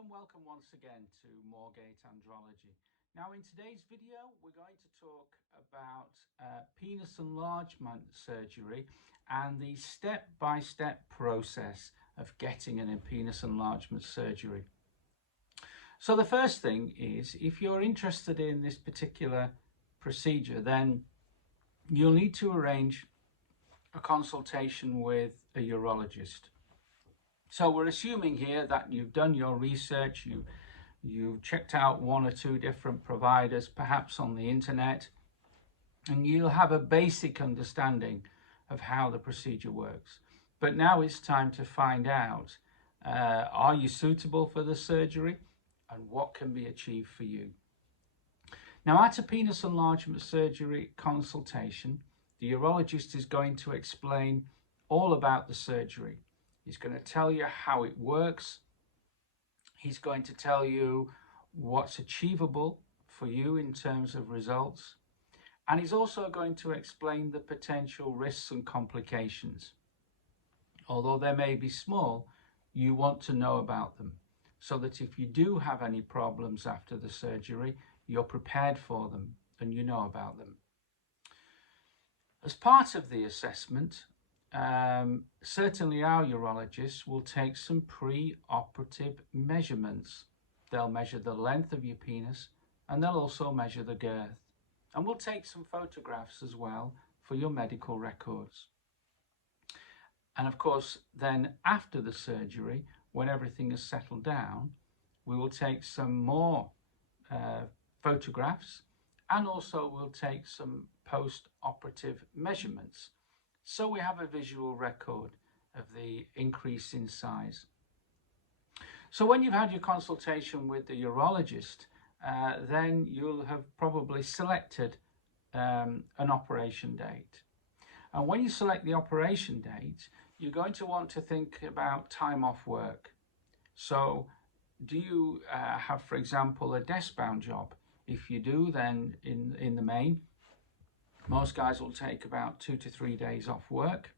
Hello and welcome once again to Moorgate Andrology. Now in today's video we're going to talk about penis enlargement surgery and the step-by-step process of getting a penis enlargement surgery. So the first thing is, if you're interested in this particular procedure, then you'll need to arrange a consultation with a urologist. So we're assuming here that you've done your research, you've checked out one or two different providers, perhaps on the internet, and you'll have a basic understanding of how the procedure works. But now it's time to find out, are you suitable for the surgery and what can be achieved for you? Now, at a penis enlargement surgery consultation, the urologist is going to explain all about the surgery. He's going to tell you how it works. He's going to tell you what's achievable for you in terms of results. And he's also going to explain the potential risks and complications. Although they may be small, you want to know about them, so that if you do have any problems after the surgery, you're prepared for them and you know about them. As part of the assessment, certainly our urologists will take some pre-operative measurements. They'll measure the length of your penis and they'll also measure the girth. And we'll take some photographs as well for your medical records. And of course, then after the surgery, when everything is settled down, we will take some more photographs, and also we'll take some post-operative measurements, so we have a visual record of the increase in size. So when you've had your consultation with the urologist, then you'll have probably selected an operation date. And when you select the operation date, you're going to want to think about time off work. So do you have, for example, a desk-bound job? If you do, then in the main, most guys will take about 2 to 3 days off work.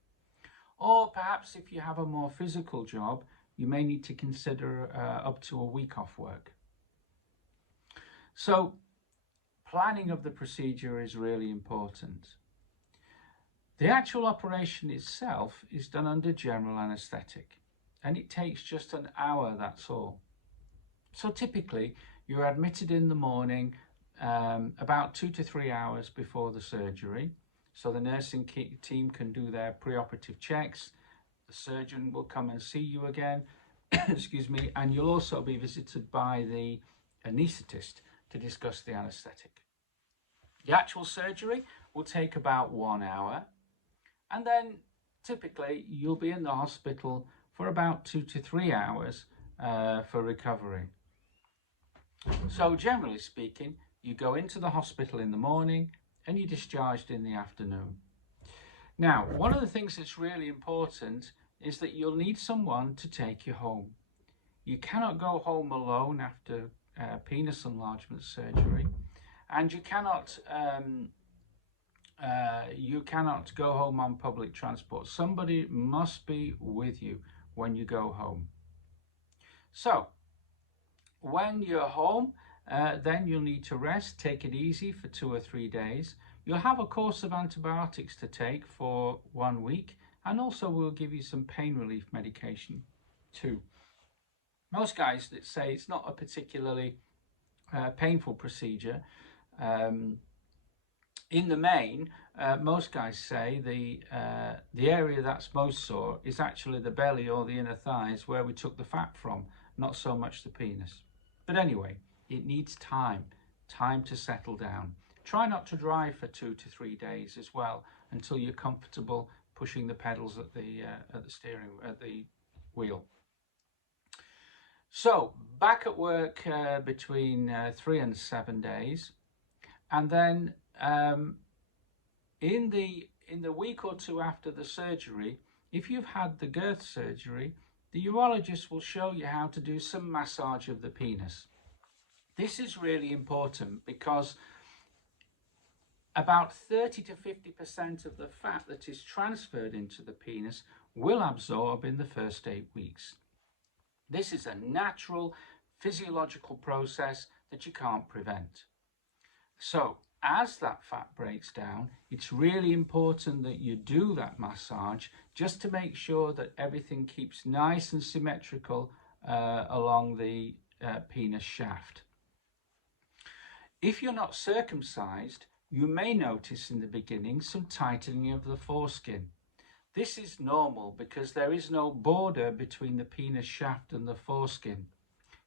Or perhaps if you have a more physical job, you may need to consider up to a week off work. So planning of the procedure is really important. The actual operation itself is done under general anaesthetic, and it takes just an hour, that's all. So typically you're admitted in the morning about 2 to 3 hours before the surgery, so the nursing team can do their pre-operative checks. The surgeon will come and see you again, excuse me, and you'll also be visited by the anaesthetist to discuss the anaesthetic. The actual surgery will take about 1 hour, and then typically you'll be in the hospital for about 2 to 3 hours for recovery. So generally speaking, you go into the hospital in the morning and you're discharged in the afternoon. Now, one of the things that's really important is that you'll need someone to take you home. You cannot go home alone after penis enlargement surgery, and you cannot go home on public transport. Somebody must be with you when you go home. So when you're home, then you'll need to rest, take it easy for 2 or 3 days. You'll have a course of antibiotics to take for 1 week, and also we'll give you some pain relief medication too. Most guys that say it's not a particularly painful procedure. In the main, most guys say the area that's most sore is actually the belly or the inner thighs, where we took the fat from, not so much the penis. But anyway, it needs time to settle down. Try not to drive for 2 to 3 days as well, until you're comfortable pushing the pedals at the wheel. So back at work between 3 and 7 days, and then in the week or two after the surgery, if you've had the girth surgery, the urologist will show you how to do some massage of the penis. This is really important because about 30 to 50% of the fat that is transferred into the penis will absorb in the first 8 weeks. This is a natural physiological process that you can't prevent. So as that fat breaks down, it's really important that you do that massage just to make sure that everything keeps nice and symmetrical along the penis shaft. If you're not circumcised, you may notice in the beginning some tightening of the foreskin. This is normal because there is no border between the penis shaft and the foreskin.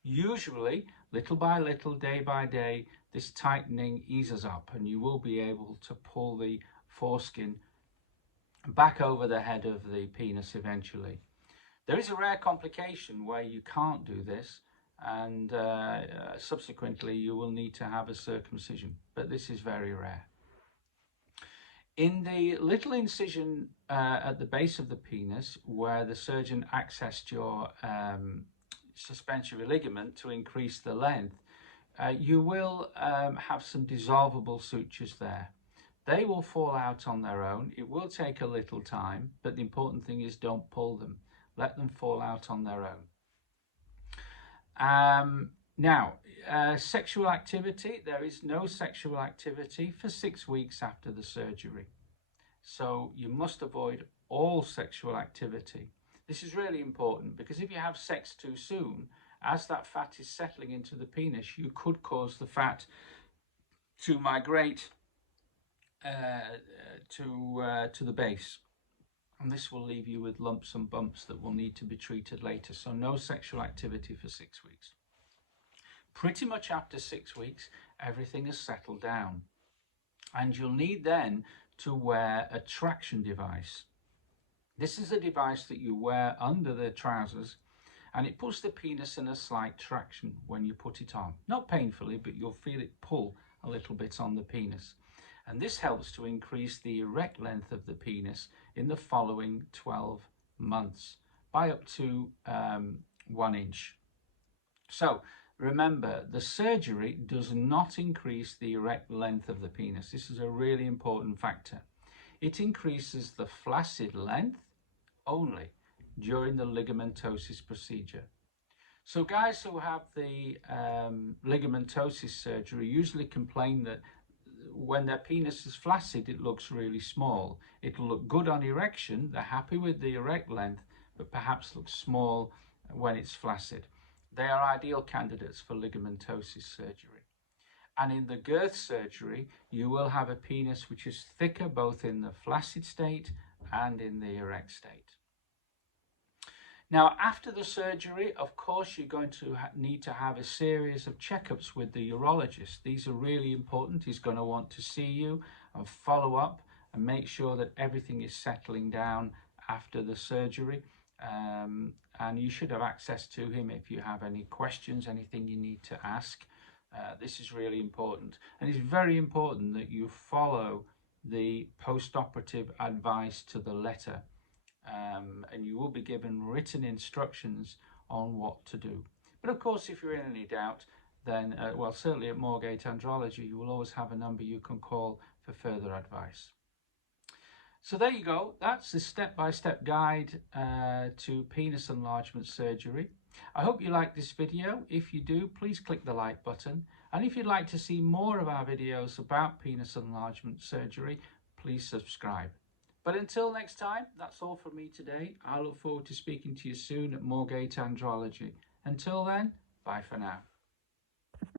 Usually, little by little, day by day, this tightening eases up and you will be able to pull the foreskin back over the head of the penis eventually. There is a rare complication where you can't do this, and subsequently you will need to have a circumcision, but this is very rare. In the little incision at the base of the penis, where the surgeon accessed your suspensory ligament to increase the length, you will have some dissolvable sutures there. They will fall out on their own. It will take a little time, but the important thing is don't pull them. Let them fall out on their own. Now, sexual activity. There is no sexual activity for 6 weeks after the surgery. So you must avoid all sexual activity. This is really important because if you have sex too soon, as that fat is settling into the penis, you could cause the fat to migrate to the base. And this will leave you with lumps and bumps that will need to be treated later. So no sexual activity for 6 weeks. Pretty much after 6 weeks, everything has settled down. And you'll need then to wear a traction device. This is a device that you wear under the trousers, and it puts the penis in a slight traction when you put it on. Not painfully, but you'll feel it pull a little bit on the penis. And this helps to increase the erect length of the penis in the following 12 months by up to 1 inch. So remember, the surgery does not increase the erect length of the penis. This is a really important factor. It increases the flaccid length only during the ligamentosis procedure. So guys who have the ligamentosis surgery usually complain that when their penis is flaccid, it looks really small. It'll look good on erection. They're happy with the erect length, but perhaps looks small when it's flaccid. They are ideal candidates for ligamentosis surgery. And in the girth surgery, you will have a penis which is thicker both in the flaccid state and in the erect state. Now, after the surgery, of course, you're going to need to have a series of checkups with the urologist. These are really important. He's going to want to see you and follow up and make sure that everything is settling down after the surgery. And you should have access to him if you have any questions, anything you need to ask. This is really important. And it's very important that you follow the post-operative advice to the letter. And you will be given written instructions on what to do. But of course, if you're in any doubt, then, well, certainly at Moorgate Andrology, you will always have a number you can call for further advice. So there you go. That's the step-by-step guide to penis enlargement surgery. I hope you like this video. If you do, please click the like button. And if you'd like to see more of our videos about penis enlargement surgery, please subscribe. But until next time, that's all from me today. I look forward to speaking to you soon at Moorgate Andrology. Until then, bye for now.